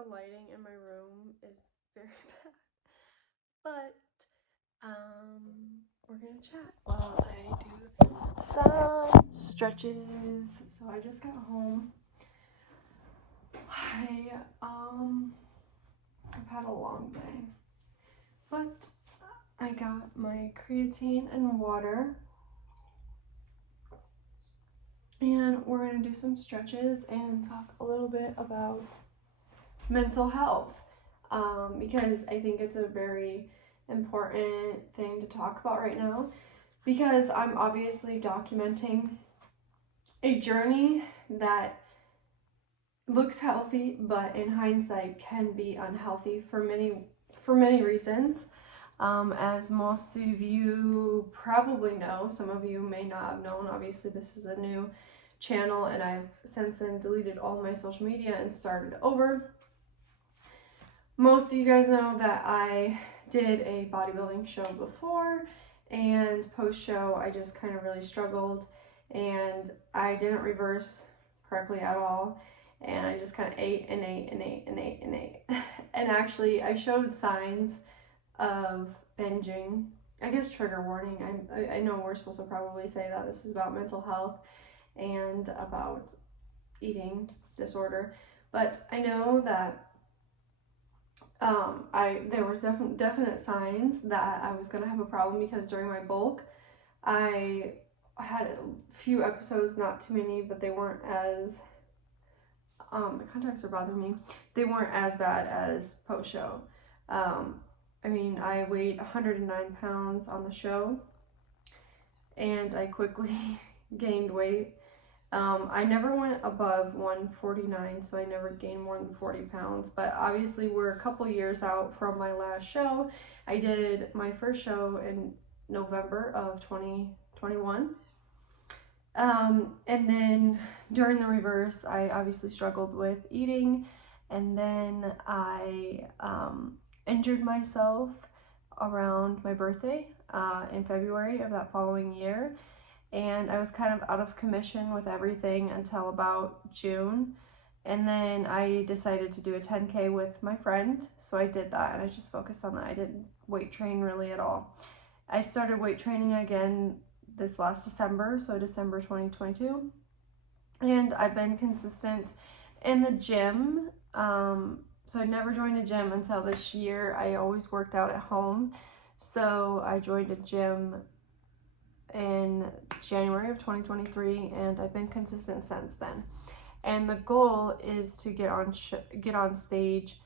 the lighting in my room is very bad. But we're gonna chat while I do some stretches. So I just got home. I've had a long day, but I got my creatine and water, and we're gonna do some stretches and talk a little bit about mental health, because I think it's a very important thing to talk about right now, because I'm obviously documenting a journey that looks healthy, but in hindsight can be unhealthy for many reasons. As most of you probably know, some of you may not have known. Obviously, this is a new channel, and I've since then deleted all my social media and started over. Most of you guys know that I did a bodybuilding show before, and post-show I just kind of really struggled, and I didn't reverse correctly at all, and I just kind of ate and ate and ate and ate and ate. And actually I showed signs of binging. I guess trigger warning. I know we're supposed to probably say that this is about mental health and about eating disorder, but I know that there was definite signs that I was gonna have a problem, because during my bulk I had a few episodes, not too many, but they weren't as my contacts are bothering me. They weren't as bad as post show. I mean, I weighed 109 pounds on the show, and I quickly gained weight. I never went above 149, so I never gained more than 40 pounds. But obviously, we're a couple years out from my last show. I did my first show in November of 2021. And then during the reverse, I obviously struggled with eating, and then I injured myself around my birthday in February of that following year, and I was kind of out of commission with everything until about June, and then I decided to do a 10K with my friend, so I did that, and I just focused on that. I didn't weight train really at all. I started weight training again this last December, so December 2022, and I've been consistent in the gym. So I never joined a gym until this year. I always worked out at home, so I joined a gym in January of 2023, and I've been consistent since then. And the goal is to get on stage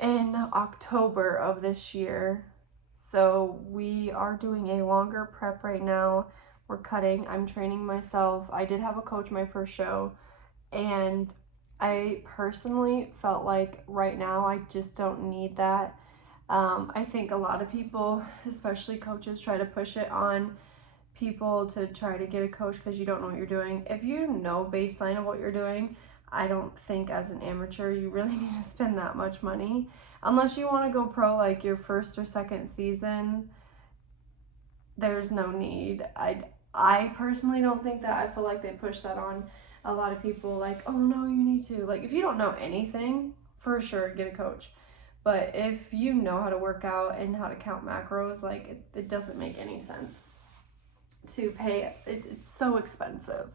in October of this year. So we are doing a longer prep right now. We're cutting. I'm training myself. I did have a coach my first show, and I personally felt like right now I just don't need that. I think a lot of people, especially coaches, try to push it on people to try to get a coach because you don't know what you're doing. If you know baseline of what you're doing, I don't think as an amateur you really need to spend that much money, unless you want to go pro like your first or second season. There's no need. I personally don't think that. I feel like they push that on a lot of people, like, oh no, you need to, like, if you don't know anything, for sure get a coach. But if you know how to work out and how to count macros, like, it doesn't make any sense to pay. It's so expensive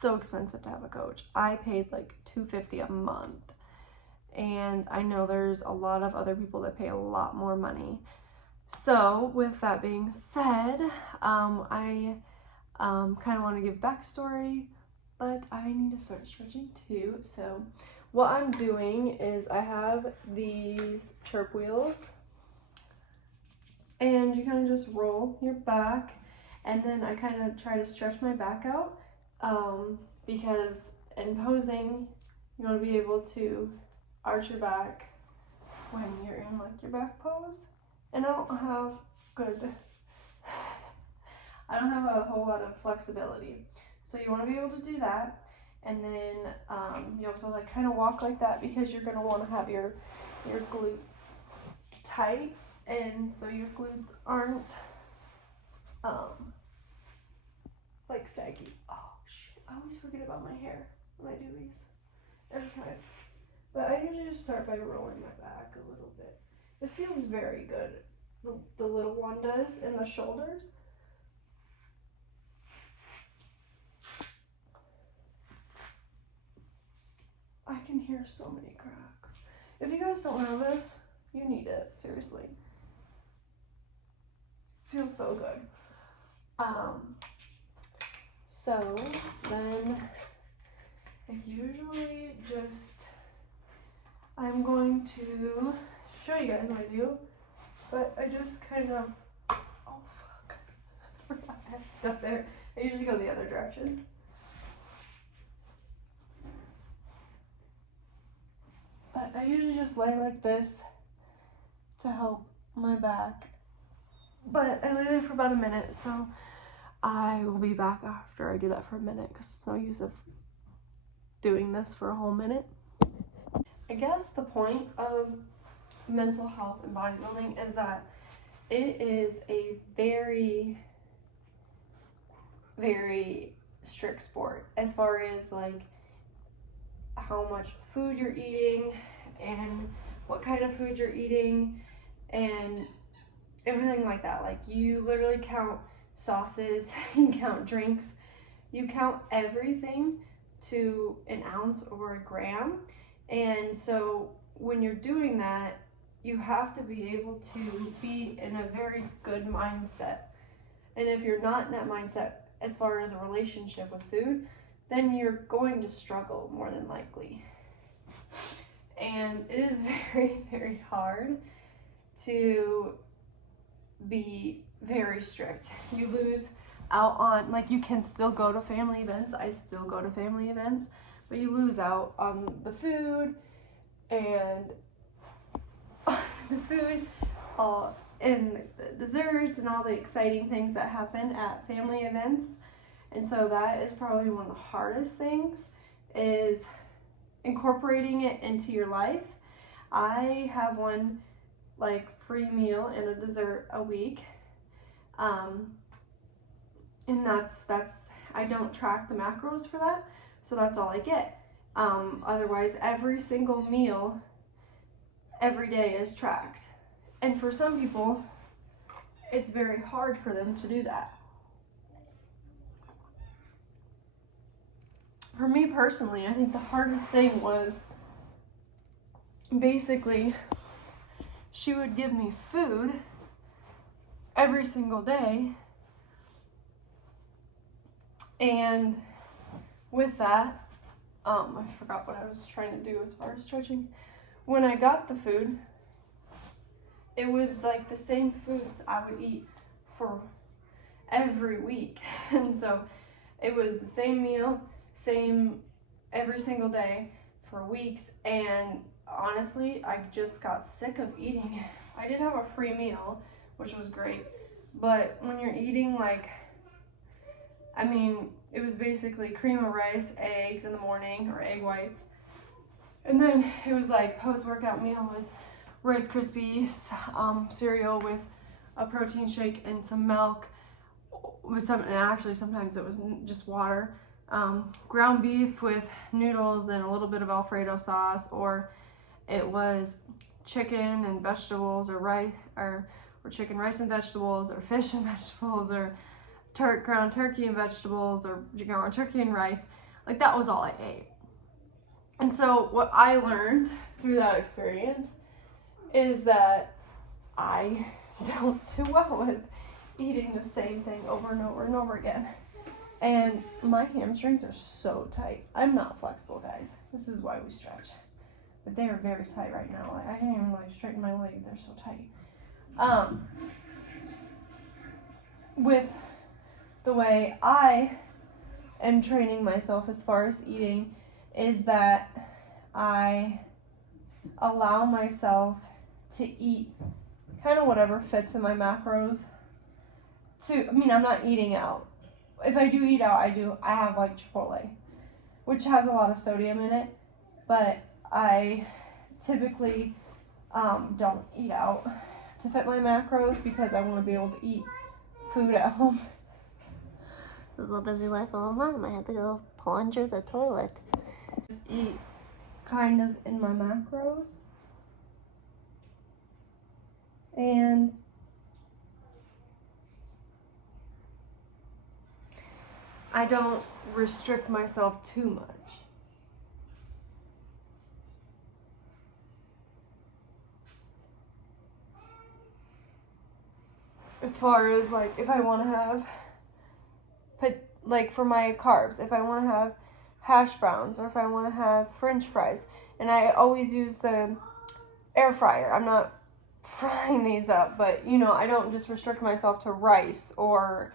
to have a coach. I paid like $250 a month, and I know there's a lot of other people that pay a lot more money. So with that being said, I kind of want to give backstory, but I need to start stretching too. So what I'm doing is I have these chirp wheels, and you kind of just roll your back, and then I kind of try to stretch my back out, because in posing you want to be able to arch your back when you're in like your back pose. And I don't have a whole lot of flexibility, so you want to be able to do that. And then you also like kind of walk like that, because you're going to want to have your glutes tight, and so your glutes aren't like saggy. Oh shit, I always forget about my hair when I do these every time. But I usually just start by rolling my back a little bit. It feels very good. The little one does in the shoulders. I can hear so many cracks. If you guys don't know this, you need it, seriously. Feels so good. So then I usually just, I'm going to show you guys what I do, but I just kind of, oh fuck, I forgot I had stuff there. I usually go the other direction. But I usually just lay like this to help my back. But I lay there for about a minute, so I will be back after I do that for a minute because it's no use of doing this for a whole minute. I guess the point of mental health and bodybuilding is that it is a very, very strict sport as far as like how much food you're eating and what kind of food you're eating and everything like that. Like you literally count sauces, you count drinks, you count everything to an ounce or a gram. And so when you're doing that, you have to be able to be in a very good mindset. And if you're not in that mindset as far as a relationship with food, then you're going to struggle more than likely. And it is very, very hard to be very strict. You lose out on, like, you can still go to family events. I still go to family events, but you lose out on the food and and the desserts and all the exciting things that happen at family events. And so that is probably one of the hardest things, is incorporating it into your life. I have one like free meal and a dessert a week, and that's I don't track the macros for that, so that's all I get. Otherwise, every single meal every day is tracked, and for some people it's very hard for them to do that. For me personally, I think the hardest thing was basically she would give me food every single day, and with that, I forgot what I was trying to do as far as stretching. When I got the food, it was like the same foods I would eat for every week. And so it was the same meal, same every single day for weeks, and honestly, I just got sick of eating it. I did have a free meal, which was great, but when you're eating, like, I mean, it was basically cream of rice, eggs in the morning, or egg whites, and then it was like post-workout meal was Rice Krispies, cereal with a protein shake and some milk, with some, and actually sometimes it was just water, ground beef with noodles and a little bit of Alfredo sauce, or it was chicken and vegetables, or rice, or chicken, rice and vegetables, or fish and vegetables, or ground turkey and vegetables, or ground turkey and rice. Like, that was all I ate. And so what I learned through that experience is that I don't do well with eating the same thing over and over and over again. And my hamstrings are so tight. I'm not flexible, guys. This is why we stretch. But they are very tight right now. I can't even like straighten my leg. They're so tight. With the way I am training myself as far as eating is that I allow myself to eat kind of whatever fits in my macros. I mean, I'm not eating out. If I do eat out, I have like Chipotle, which has a lot of sodium in it, but I typically don't eat out to fit my macros because I want to be able to eat food at home. The little busy life of a mom. I had to go plunger the toilet. Eat kind of in my macros. And I don't restrict myself too much. As far as like if I want to have, like for my carbs, if I want to have hash browns or if I want to have french fries, and I always use the air fryer. I'm not frying these up, but you know, I don't just restrict myself to rice or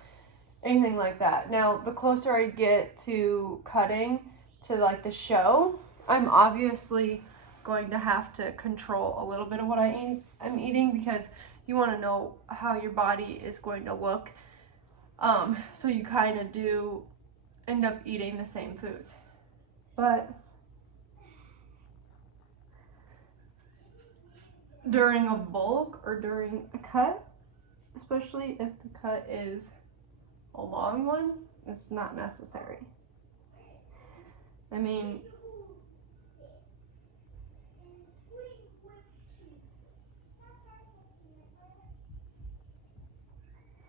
anything like that. Now, the closer I get to cutting to like the show, I'm obviously going to have to control a little bit of what I'm eating, because you want to know how your body is going to look. So you kind of do end up eating the same foods. But during a bulk or during a cut, especially if the cut is a long one, it's not necessary. I mean,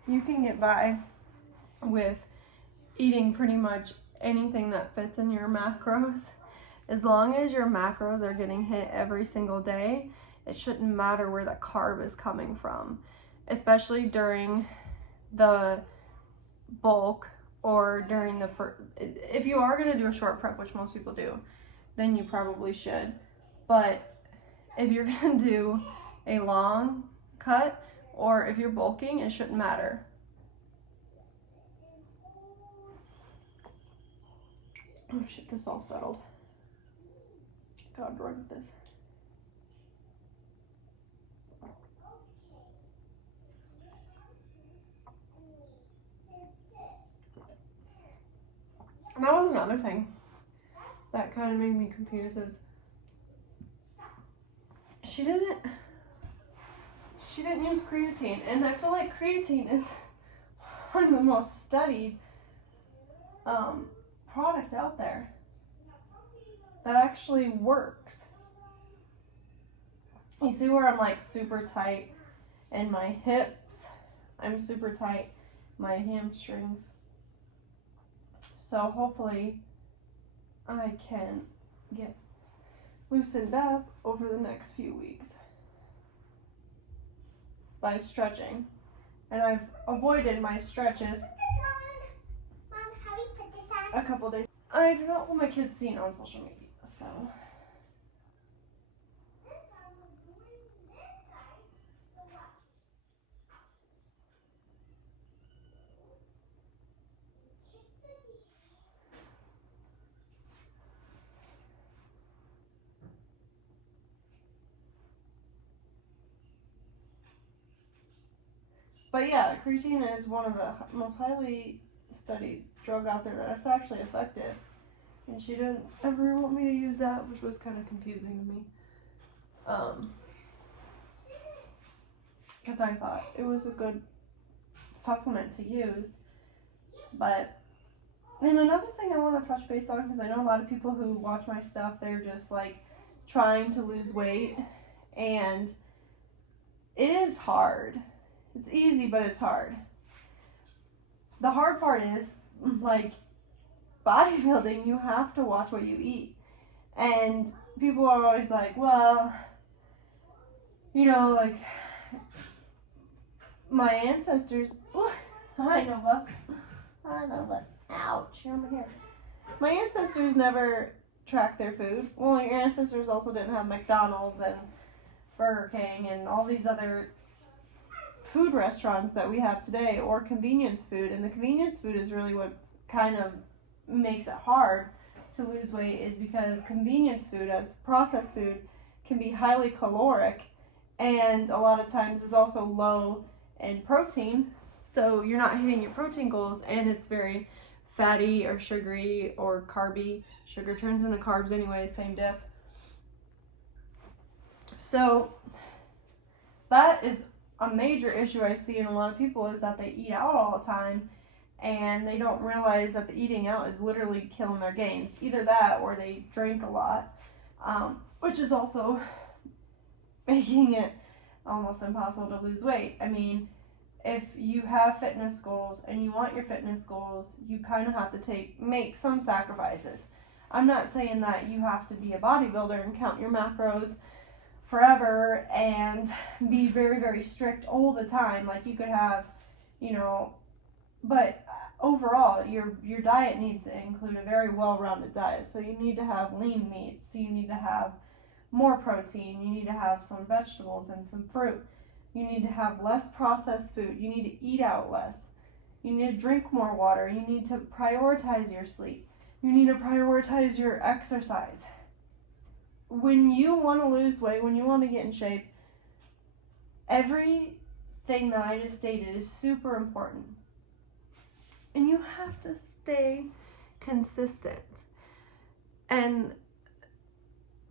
you can get by with eating pretty much anything that fits in your macros. As long as your macros are getting hit every single day, it shouldn't matter where the carb is coming from, especially during the bulk or during the if you are going to do a short prep, which most people do, then you probably should. But if you're going to do a long cut or if you're bulking, it shouldn't matter. Oh shit, this all settled. God, run with this. And that was another thing that kind of made me confused, is she didn't use creatine, and I feel like creatine is one of the most studied product out there that actually works. You see where I'm like super tight in my hips, I'm super tight my hamstrings. So hopefully I can get loosened up over the next few weeks by stretching. And I've avoided my stretches a couple days. I do not want my kids seen on social media, so. But yeah, creatine is one of the most highly studied drug out there that's actually effective. And she didn't ever want me to use that, which was kind of confusing to me. Because I thought it was a good supplement to use. But then another thing I want to touch base on, because I know a lot of people who watch my stuff, they're just like trying to lose weight, and it is hard. It's easy, but it's hard. The hard part is, like, bodybuilding, you have to watch what you eat. And people are always like, well, you know, like, my ancestors, I know, but ouch, you're on my hair. My ancestors never tracked their food. Well, your ancestors also didn't have McDonald's and Burger King and all these other food restaurants that we have today, or convenience food. And the convenience food is really what kind of makes it hard to lose weight, is because convenience food, as processed food, can be highly caloric and a lot of times is also low in protein, so you're not hitting your protein goals, and it's very fatty or sugary or carby. Sugar turns into carbs anyway, same diff. So that is a major issue I see in a lot of people, is that they eat out all the time and they don't realize that the eating out is literally killing their gains. Either that or they drink a lot. which is also making it almost impossible to lose weight. I mean, if you have fitness goals and you want your fitness goals, you kind of have to make some sacrifices. I'm not saying that you have to be a bodybuilder and count your macros forever and be very, very strict all the time. Like you could have, but overall, your diet needs to include a very well-rounded diet. So you need to have lean meats, you need to have more protein, you need to have some vegetables and some fruit. You need to have less processed food. You need to eat out less. You need to drink more water. You need to prioritize your sleep. You need to prioritize your exercise. When you want to lose weight, when you want to get in shape, everything that I just stated is super important. And you have to stay consistent. And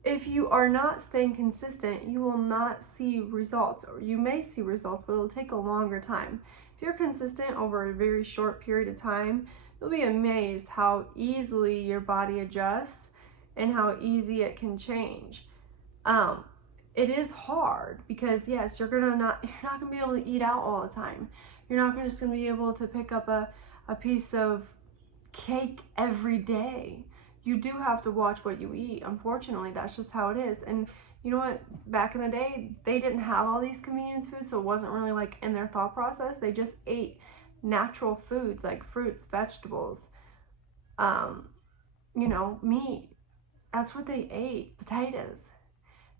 if you are not staying consistent, you will not see results, or you may see results, but it'll take a longer time. If you're consistent over a very short period of time, you'll be amazed how easily your body adjusts and how easy it can change. It is hard because yes, you're not gonna be able to eat out all the time. You're not just gonna be able to pick up a piece of cake every day. You do have to watch what you eat. Unfortunately, that's just how it is. And you know what? Back in the day, they didn't have all these convenience foods, so it wasn't really like in their thought process. They just ate natural foods like fruits, vegetables, meat. That's what they ate. Potatoes.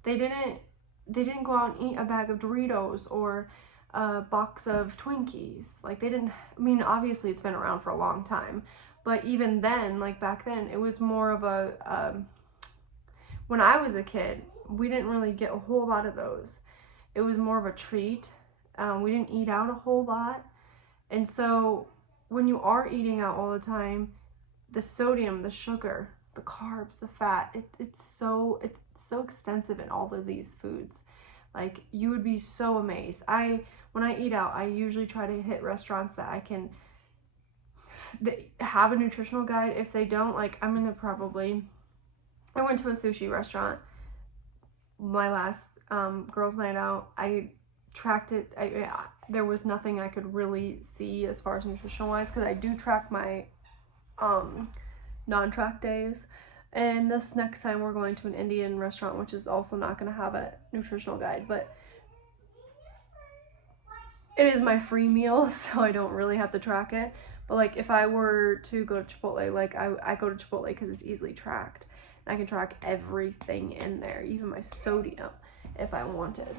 They didn't go out and eat a bag of Doritos or a box of Twinkies. Like they didn't. I mean, obviously it's been around for a long time. But even then, like back then, it was more of when I was a kid, we didn't really get a whole lot of those. It was more of a treat. We didn't eat out a whole lot. And so when you are eating out all the time, the sodium, the sugar, the carbs, the fat, it's so extensive in all of these foods. Like you would be so amazed. When I eat out, I usually try to hit restaurants that they have a nutritional guide. If they don't, like I went to a sushi restaurant my last girls' night out. I tracked it. There was nothing I could really see as far as nutritional wise, because I do track my non-track days. And this next time we're going to an Indian restaurant, which is also not going to have a nutritional guide, but it is my free meal, so I don't really have to track it. But like if I were to go to Chipotle, like I go to Chipotle because it's easily tracked. And I can track everything in there, even my sodium if I wanted.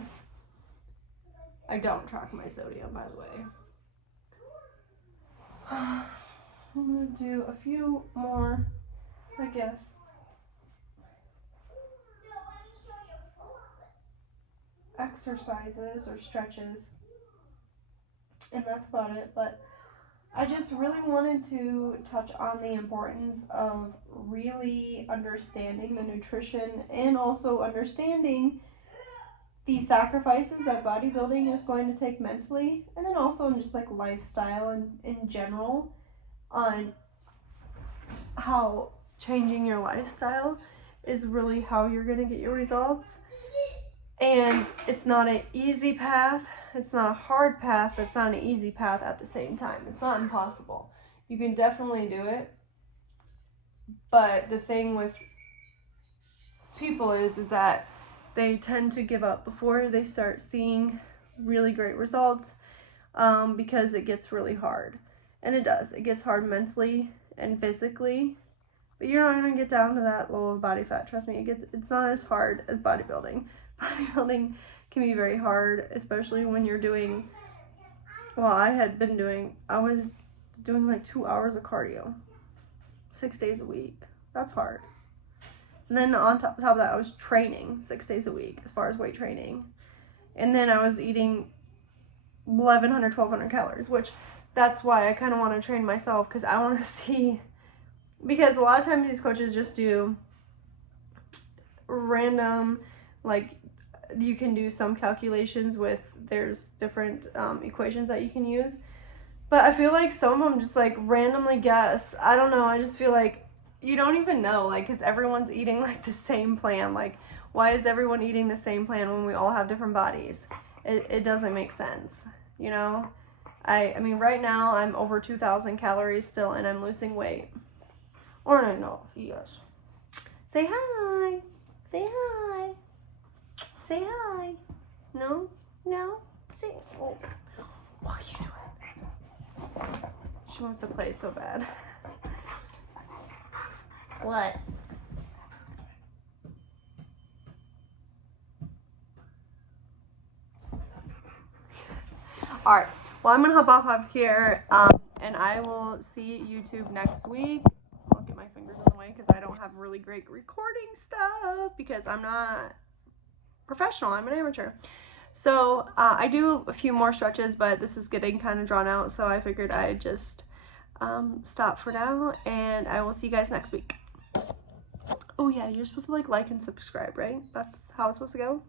I don't track my sodium, by the way. I'm going to do a few more, I guess, exercises or stretches. And that's about it. But I just really wanted to touch on the importance of really understanding the nutrition and also understanding the sacrifices that bodybuilding is going to take mentally, and then also in just like lifestyle and in general, on how changing your lifestyle is really how you're going to get your results. And it's not an easy path. It's not a hard path, but it's not an easy path at the same time. It's not impossible. You can definitely do it. But the thing with people is that they tend to give up before they start seeing really great results, because it gets really hard. And it does. It gets hard mentally and physically. But you're not going to get down to that low of body fat. Trust me, it's not as hard as bodybuilding. Bodybuilding can be very hard, especially when you're doing, I was doing like 2 hours of cardio 6 days a week. That's hard. And then on top of that, I was training 6 days a week as far as weight training. And then I was eating 1,100, 1,200 calories, which that's why I kind of want to train myself, because I want to see, because a lot of times these coaches just do random, like you can do some calculations with, there's different equations that you can use. But I feel like some of them just like randomly guess. I don't know. I just feel like you don't even know, like, because everyone's eating like the same plan. Like, why is everyone eating the same plan when we all have different bodies? It doesn't make sense, you know? I mean, right now I'm over 2,000 calories still, and I'm losing weight. Or no, yes. Say hi. Say hi. Say hi. No? No? Say, oh. What are you doing? She wants to play so bad. What? Alright, well, I'm gonna hop off here, and I will see YouTube next week. I'll get my fingers in the way because I don't have really great recording stuff because I'm not professional, I'm an amateur. So I do a few more stretches, but this is getting kind of drawn out, so I figured I'd just stop for now, and I will see you guys next week. Oh yeah, you're supposed to like and subscribe, right? That's how it's supposed to go.